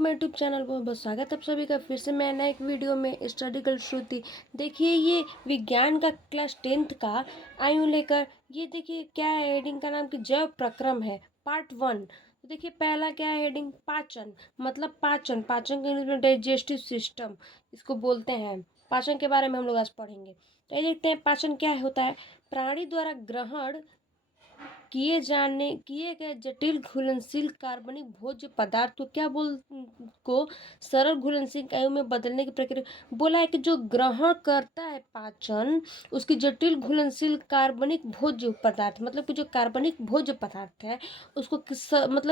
My YouTube channel. बहुत बहुत स्वागत है आप सभी का फिर से मैं नया एक वीडियो में स्टडी गर्ल श्रुति। देखिए ये विज्ञान का क्लास 10th का आई हूँ लेकर। ये देखिए क्या है, हेडिंग का नाम कि जैव प्रक्रम है, पार्ट 1। तो देखिए पहला क्या है हेडिंग, पाचन। मतलब पाचन, पाचन के इंग्लिश में डाइजेस्टिव सिस्टम इसको बोलते हैं। पाचन के बारे में हम लोग आज पढ़ेंगे। तो ये देखते हैं पाचन क्या होता है। प्राणी द्वारा ग्रहण किए गए जटिल घुलनशील कार्बनिक भोज्य पदार्थ को क्या बोल को सरल घुलनशील वायु में बदलने की प्रक्रिया। बोला है कि जो ग्रहण करता है पाचन, उसकी जटिल घुलनशील कार्बनिक भोज्य पदार्थ, मतलब कि जो कार्बनिक भोज्य पदार्थ है उसको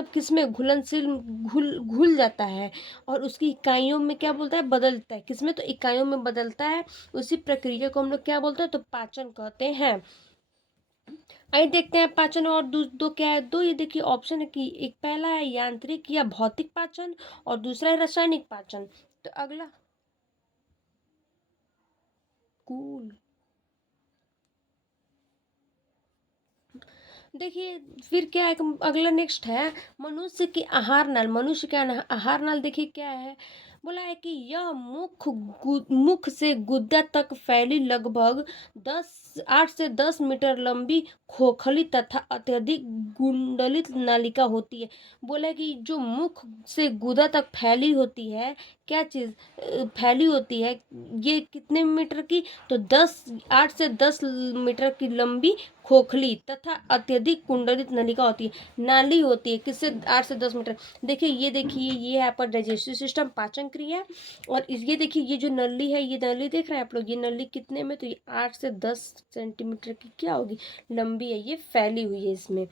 किस में घुलनशील घुल घुल जाता है और उसकी इकाइयों में क्या बोलता है, बदलता है। किसमें, तो इकाइयों में बदलता है। उसी प्रक्रिया को हम लोग क्या बोलते हैं, तो पाचन कहते हैं। आइए देखते हैं पाचन और दो क्या है। दो ये देखिए ऑप्शन है कि एक पहला है यांत्रिक या भौतिक पाचन और दूसरा है रासायनिक पाचन। तो अगला कूल देखिए फिर क्या है, अगला नेक्स्ट है मनुष्य की आहार नाल। मनुष्य का आहार नाल देखिए क्या है। बोला है कि यह मुख से गुद्दा तक फैली लगभग 8 से 10 मीटर लंबी खोखली तथा अत्यधिक गुंडलित नालिका होती है। बोला है कि जो मुख से गुदा तक फैली होती है, क्या चीज फैली होती है, ये कितने मीटर की, तो 8 से 10 मीटर की लंबी खोखली तथा अत्यधिक कुंडलित नलिका होती है, नाली होती है। किससे, 8 से 10 मीटर। देखिए ये है आपका डाइजेस्टिव सिस्टम, पाचन क्रिया। और ये देखिए ये जो नली है, ये नली देख रहे हैं आप लोग, ये नली कितने में, तो ये 8 से 10 सेंटीमीटर की क्या होगी, लंबी है, ये फैली हुई है इसमें।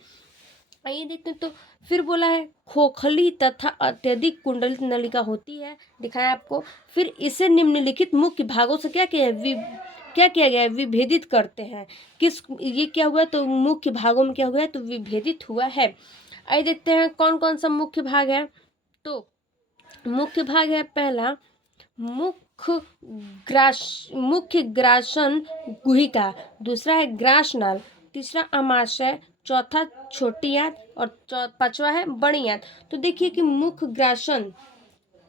आइए देखते हैं। तो फिर बोला है खोखली तथा अत्यधिक कुंडलित नलिका होती है, दिखाया आपको। फिर इसे निम्नलिखित मुख्य भागों से क्या किया गया है, विभेदित करते हैं। ये क्या हुआ, तो मुख्य भागों में क्या हुआ है, तो विभेदित हुआ है। आइए देखते हैं कौन कौन सा मुख्य भाग है। तो मुख्य भाग है पहला मुख्य ग्रासन गुहिका, दूसरा है ग्रासनाल, तीसरा अमाशय, चौथा छोटी आंत और पांचवा है बड़ी आंत। तो देखिए कि मुख्य ग्रासन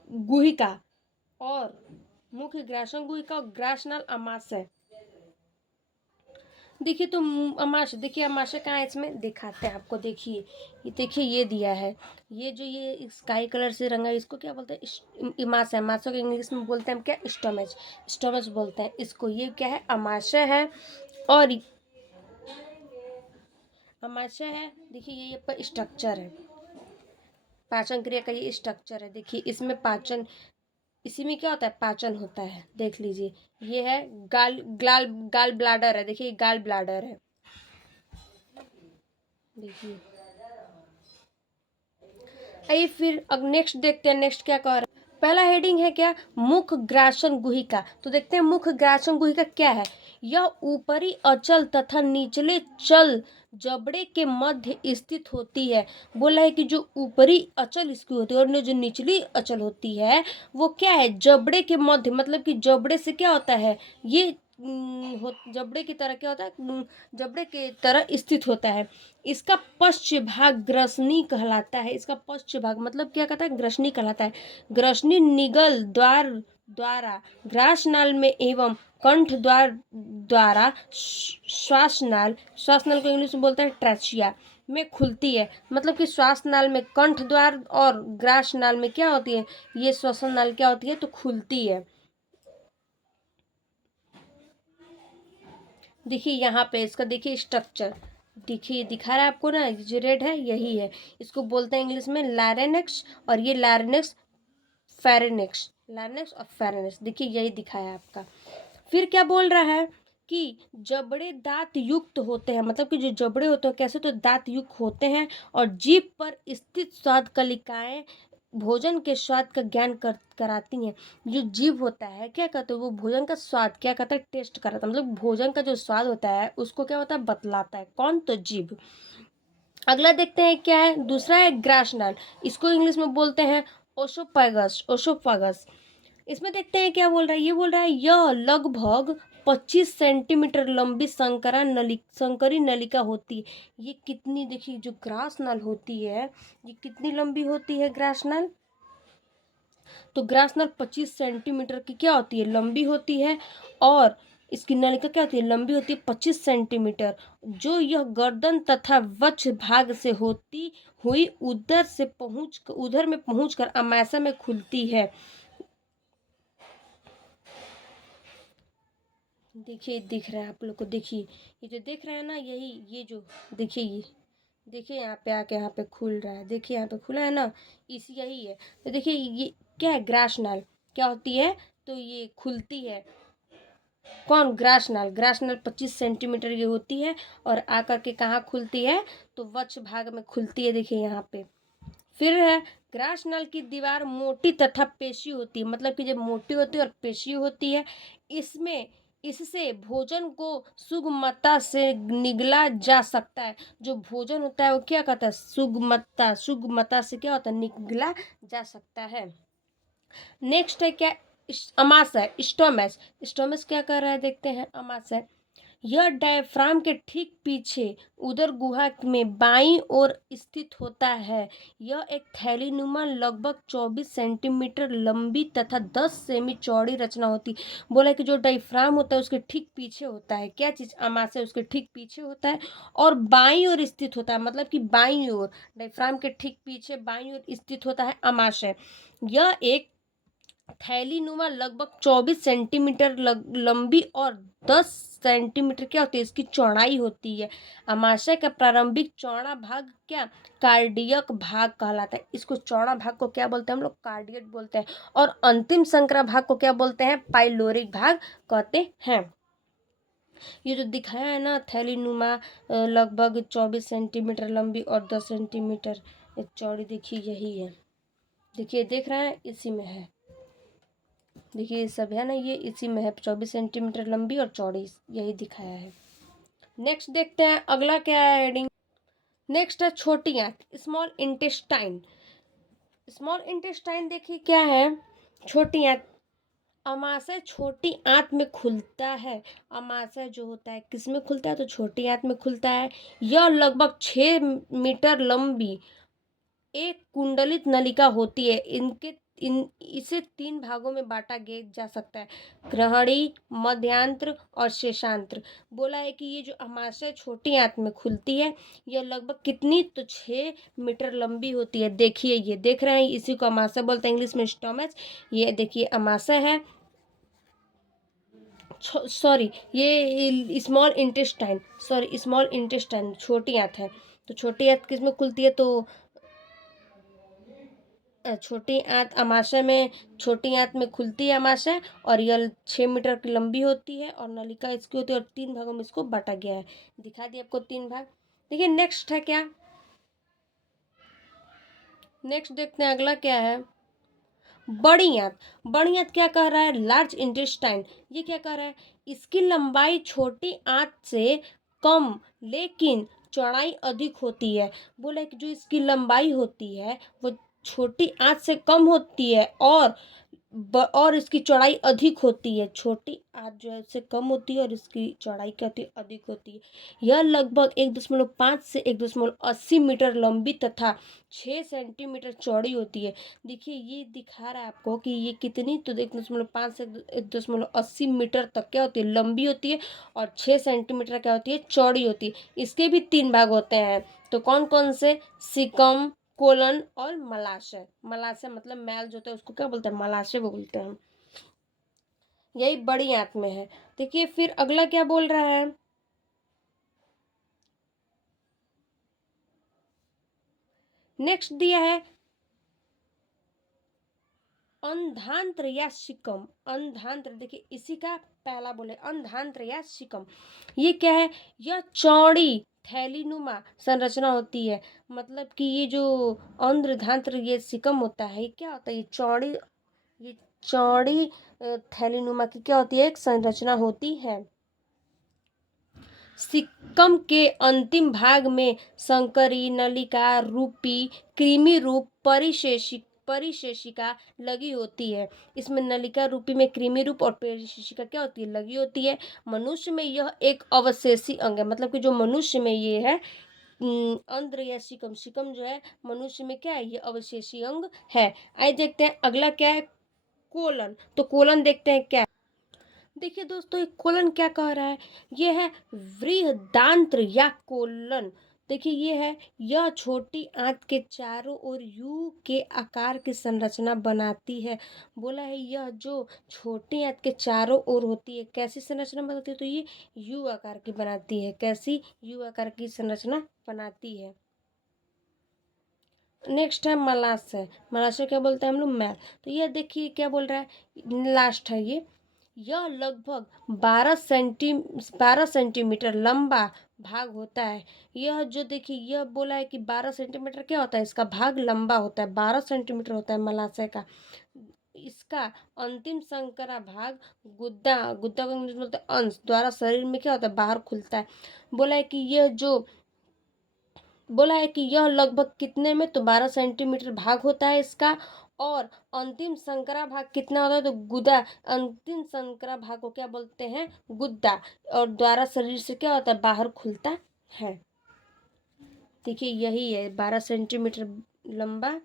गुहिका और ग्रासनाल अमाशय। देखिए तो अमाशय, देखिए अमाशय कहाँ है, इसमें दिखाते हैं आपको। देखिए ये दिया है, ये जो ये स्काई कलर से रंगा है, इसको क्या बोलते हैं, अमाशय। अमाशय को इंग्लिश में बोलते हैं क्या, स्टोमच बोलते हैं इसको। ये क्या है, अमाशय है। और अमाशय है, देखिए ये पर स्ट्रक्चर है, पाचन क्रिया का ये स्ट्रक्चर है। देखिए इसमें पाचन, इसी में क्या होता है, पाचन होता है। देख लीजिए ये है गाल ब्लाडर है, देखिए गाल ब्लाडर है। देखिए आइए फिर अब नेक्स्ट देखते हैं, नेक्स्ट क्या कह रहा है। पहला हेडिंग है क्या, मुख ग्रासन गुहिका। तो देखते हैं मुख ग्रासन गुहिका क्या है। यह ऊपरी अचल तथा निचले चल जबड़े के मध्य स्थित होती है। बोला है कि जो ऊपरी अचल इसकी होती है और जो निचली अचल होती है वो क्या है, जबड़े के मध्य, मतलब कि जबड़े से क्या होता है, ये जबड़े की तरह क्या होता है, जबड़े के तरह स्थित होता है। इसका पश्च भाग ग्रसनी कहलाता है। इसका पश्च भाग मतलब क्या कहता है, ग्रसनी कहलाता है। ग्रसनी निगल द्वारा ग्रासनाल में एवं कंठ द्वारा श्वासनाल को इंग्लिश में बोलते हैं ट्रैचिया में खुलती है। मतलब कि श्वास नाल में कंठ द्वार और ग्रास नाल में क्या होती है, ये श्वसन नाल क्या होती है, तो खुलती है। देखिए यहाँ पे इसका देखिए स्ट्रक्चर, देखिए दिखा रहा है आपको ना, जो रेड है यही है। इसको बोलते हैं इंग्लिश में लैरिंक्स, और ये लैरिंक्स और फेरेनिक्स, देखिए यही दिखाया है आपका। फिर क्या बोल रहा है कि जबड़े दांत युक्त होते हैं, मतलब कि जो जबड़े होते हैं कैसे, तो दांत युक्त होते हैं। और जीभ पर स्थित स्वाद कलिकाएं भोजन के स्वाद का ज्ञान कराती हैं। जो जीभ होता है क्या कहते हैं, वो भोजन का स्वाद क्या कहता है, टेस्ट कराता है। मतलब भोजन का जो स्वाद होता है उसको क्या होता है, बतलाता है। कौन, तो जीभ। अगला देखते हैं क्या है, दूसरा है ग्रासनाल। इसको इंग्लिश में बोलते हैं ओसोफागस। इसमें देखते हैं क्या बोल रहा है। ये बोल रहा है यह लगभग 25 सेंटीमीटर लंबी संकरी नलिका होती है। ये कितनी, देखिए जो ग्रास नल होती है ये कितनी लंबी होती है, ग्रास नल तो ग्रास नल 25 सेंटीमीटर की क्या होती है, लंबी होती है, और इसकी नलिका क्या होती है, लंबी होती है 25 सेंटीमीटर, जो यह गर्दन तथा वक्ष भाग से होती हुई उधर में पहुंचकर अमाशय में खुलती है। देखिए दिख रहा है आप लोग को, देखिए ये जो देख रहे हैं ना, यही ये जो देखिए, ये देखिए यहाँ पे आके यहाँ पे खुल रहा है, देखिए यहाँ पे खुला है ना, इसी यही है। तो देखिए ये क्या है, ग्रास नाल क्या होती है, तो ये खुलती है। कौन, ग्रास नाल, ग्रास नाल 25 सेंटीमीटर की होती है, और आकर के कहाँ खुलती है, तो वक्ष भाग में खुलती है, देखिए यहाँ पे। फिर है, ग्रास नल की दीवार मोटी तथा पेशी होती है, मतलब कि जब मोटी होती है और पेशी होती है, इसमें इससे भोजन को सुगमता से निगला जा सकता है। जो भोजन होता है वो क्या कहता है, सुगमता, सुगमता से क्या होता है, निगला जा सकता है। नेक्स्ट है क्या, अमाशय, स्टोमस। स्टोमस क्या कर रहा है, देखते हैं। अमाशय यह डायफ्राम के ठीक पीछे उदर गुहा में बाईं ओर स्थित होता है। यह एक थैलीनुमा लगभग 24 सेंटीमीटर लंबी तथा 10 सेमी चौड़ी रचना होती। बोला कि जो डायफ्राम होता है उसके ठीक पीछे होता है, क्या चीज, अमाशय उसके ठीक पीछे होता है, और बाईं ओर स्थित होता है, मतलब कि बाईं ओर, डायफ्राम के ठीक पीछे बाईं ओर स्थित होता है अमाशय। यह एक थैलीनुमा लगभग 24 सेंटीमीटर लंबी और 10 सेंटीमीटर क्या होती है, इसकी चौड़ाई होती है। अमाशय का प्रारंभिक चौड़ा भाग क्या, कार्डियक भाग कहलाता है। इसको चौड़ा भाग को क्या बोलते हैं हम लोग, कार्डियक बोलते हैं, और अंतिम संकरा भाग को क्या बोलते हैं, पाइलोरिक भाग कहते हैं। ये जो दिखाया है ना, थैलीनुमा लगभग 24 सेंटीमीटर लंबी और 10 सेंटीमीटर चौड़ी, देखिए यही है, देखिए देख रहे हैं, इसी में है, देखिए ये सब है ना, ये इसी में है, 24 सेंटीमीटर लंबी और चौड़ी, यही दिखाया है। नेक्स्ट देखते हैं अगला क्या है हेडिंग। नेक्स्ट है छोटी आंत, स्मॉल इंटेस्टाइन। स्मॉल इंटेस्टाइन देखिए क्या है, छोटी आंत। अमाशय छोटी आंत में खुलता है। अमाशय जो होता है किस में खुलता है, तो छोटी आंत में खुलता है। यह लगभग 6 मीटर लंबी एक कुंडलित नलिका होती है। इसे 3 भागों में बांटा जा सकता है, ग्रहणी, मध्यांत्र और शेषांत्र। बोला है कि ये जो अमाशय छोटी आंत में खुलती है, यह लगभग कितनी, तो 6 मीटर लंबी होती है। देखिए ये देख रहे हैं, इसी को अमाशय बोलते हैं, इंग्लिश में स्टोमच। ये देखिए अमाशय है, सॉरी ये small intestine, sorry small intestine छोटी आंत है। तो छोटी आंत किस में खुलती है, तो छोटी आंत अमाशय में, छोटी आंत में खुलती है अमाशय, और यह 6 मीटर की लंबी होती है, और नलिका इसकी होती है, और 3 भागों में इसको बांटा गया है। दिखा दिया आपको 3 भाग। देखिए नेक्स्ट है क्या, नेक्स्ट देखते हैं अगला क्या है, बड़ी आंत। बड़ी आंत क्या कह रहा है, लार्ज इंटेस्टाइन। ये क्या कह रहा है, इसकी लंबाई छोटी आंत से कम लेकिन चौड़ाई अधिक होती है। बोला कि जो इसकी लंबाई होती है वो छोटी आंत से कम होती है, और इसकी चौड़ाई अधिक होती है। छोटी आंत जो है उससे कम होती है, और इसकी चौड़ाई क्या होती है, अधिक होती है। यह लगभग 1.5 से 1.80 मीटर लंबी तथा 6 सेंटीमीटर चौड़ी होती है। देखिए ये दिखा रहा है आपको कि ये कितनी, तो 1.5 से 1.80 मीटर तक क्या होती है, लंबी होती है, और 6 सेंटीमीटर क्या होती है, चौड़ी होती है। इसके भी 3 भाग होते हैं, तो कौन कौन से, सिकम, कोलन और मलाशय। मलाशय मतलब मैल जो होता है उसको क्या बोलते हैं, मलाशय बोलते हैं। यही बड़ी आंत में है। देखिए फिर अगला क्या बोल रहा है, नेक्स्ट दिया है अंधांत्र या शिकम। अंधांत्र देखिए इसी का पहला बोले, अंधांत्र या शिकम। ये क्या है, यह चौड़ी थैलीनुमा संरचना होती है। मतलब कि ये जो अंध्रधांत्र ये शिकम होता है, ये क्या होता है, ये चौड़ी थैलीनुमा की क्या होती है, एक संरचना होती है। सिक्कम के अंतिम भाग में संकरी, नलिका रूपी कृमि रूप परिशेषिका लगी होती है। इसमें नलिका रूपी में कृमि रूप और परिशेषिका क्या होती है, लगी होती है। मनुष्य में यह एक अवशेषी अंग है, मतलब कि जो मनुष्य में ये है अंध्र या शिकम, शिकम जो है मनुष्य में क्या है, ये अवशेषी अंग है। आइए देखते हैं अगला क्या है, कोलन। तो कोलन देखते हैं क्या। देखिए दोस्तों, एक कोलन क्या कह रहा है, ये है वृहदांत्र या कोलन। देखिए ये है, यह छोटी आंत के चारों ओर यू के आकार की संरचना बनाती है। बोला है यह जो छोटी आंत के चारों ओर होती है, कैसी संरचना बनाती है, तो ये यू आकार की बनाती है। कैसी? यू आकार की संरचना बनाती है। नेक्स्ट है मलाशय। मलाशय क्या बोलते हैं हम लोग? मैल। तो ये देखिए क्या बोल रहा है, लास्ट है ये, यह लगभग 12 सेंटीमीटर लंबा भाग होता है। यह जो देखिए, यह बोला है कि 12 सेंटीमीटर क्या होता है, इसका भाग लंबा होता है, 12 सेंटीमीटर होता है मलाशय का। इसका अंतिम संकरा भाग गुद्दा, गुद्दा को इंग्लिश में बोलते हैं अंश, द्वारा शरीर में क्या होता है, बाहर खुलता है। बोला है कि यह जो बोला है कि यह लगभग कितने में, तो 12 सेंटीमीटर भाग होता है इसका। और अंतिम संकरा भाग कितना होता है, तो गुदा। अंतिम संकरा भाग को क्या बोलते हैं? गुद्दा। और द्वारा शरीर से क्या होता है, बाहर खुलता है। देखिए यही है, 12 सेंटीमीटर लंबा।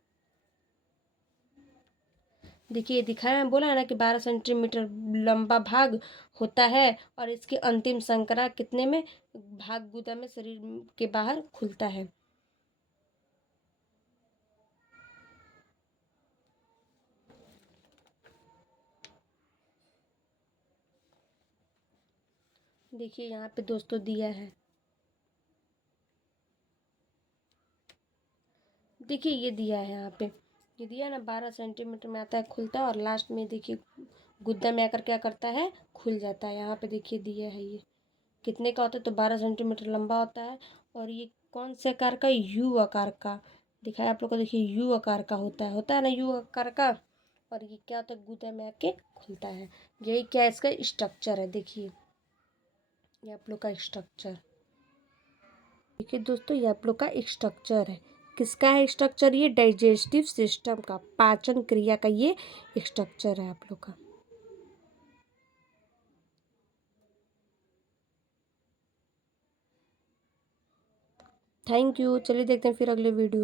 देखिए दिखाया है, बोला है ना कि 12 सेंटीमीटर लंबा भाग होता है, और इसके अंतिम संकरा कितने में, भाग गुदा में शरीर के बाहर खुलता है। देखिए यहाँ पे दोस्तों दिया है, देखिए ये दिया है यहाँ पे, ये दिया है ना, 12 सेंटीमीटर में आता है, खुलता है, और लास्ट में देखिए गुद्दा में आकर क्या करता है, खुल जाता है। यहाँ पे देखिए दिया है ये कितने का होता है, तो 12 सेंटीमीटर लंबा होता है। और ये कौन से आकार का? यू आकार का। दिखाया आप लोग को, देखिए यू आकार का होता है ना, यू आकार का। और ये क्या होता है, गुद्दा में आके खुलता है। यही क्या इसका स्ट्रक्चर है। देखिए ये आप लोग का स्ट्रक्चर, देखिए दोस्तों ये आप लोग का एक स्ट्रक्चर है। किसका है स्ट्रक्चर? ये डाइजेस्टिव सिस्टम का, पाचन क्रिया का ये स्ट्रक्चर है आप लोग का। Thank you. चलिए देखते हैं फिर अगले वीडियो।